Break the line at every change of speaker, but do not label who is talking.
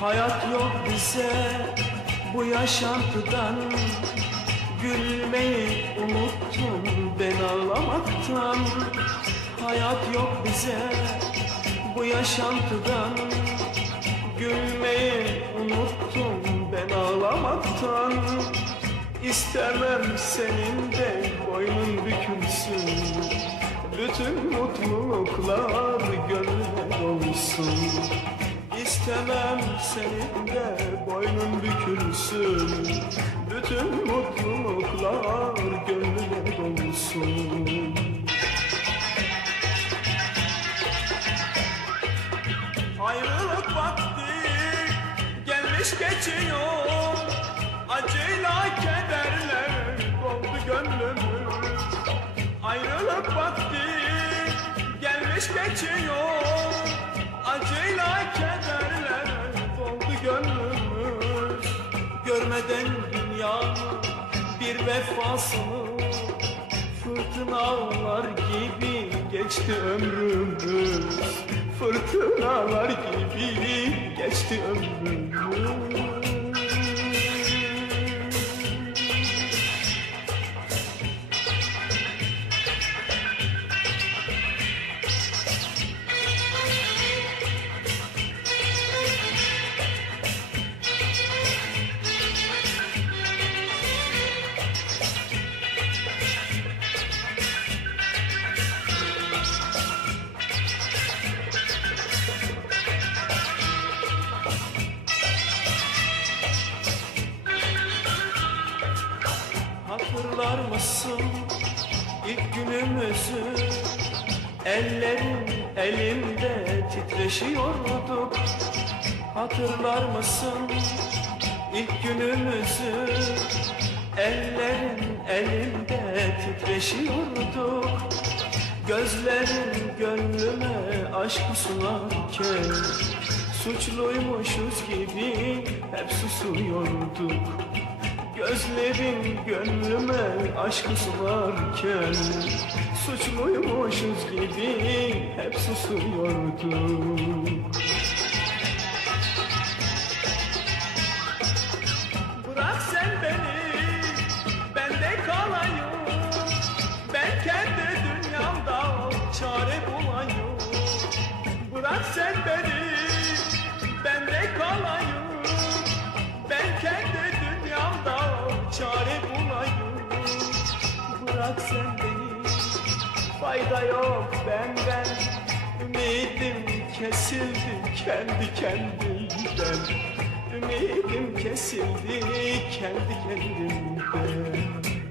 Hayat yok bize bu yaşantıdan. Gülmeyi unuttum ben ağlamaktan. Hayat yok bize bu yaşantıdan. Gülmeyi unuttum ben ağlamaktan. İstemem senin de boynun bükülsün. Bütün mutluluklar gönlüne dolsun İstemem senin de boynun bükülsün. Bütün mutluluklar gönlüne dolsun. Ayrılık vakti gelmiş geçiyor. Acıyla kederler doldu gönlümü. Ayrılık vakti gelmiş geçiyor gönlümüz. Görmeden dünyanın bir vefasını Fırtınalar gibi geçti ömrümüz. Fırtınalar gibi geçti ömrümüz Hatırlar mısın? İlk günümüzü Ellerin elimde titreşiyorduk Hatırlar mısın? İlk günümüzü Ellerin elimde titreşiyorduk Gözlerin gönlüme aşk sunarken Suçluymuşuz gibi hep susuyorduk Gözlerin gönlüme aşk sularken Suçluymuşuz gibi hep susuyorduk Bırak sen beni, ben de kalayım. Ben kendi dünyamda çare bulayım. Bırak sen Bırak sen beni, fayda yok benden. Ümidim kesildi kendi kendimden. Ümidim kesildi kendi kendimden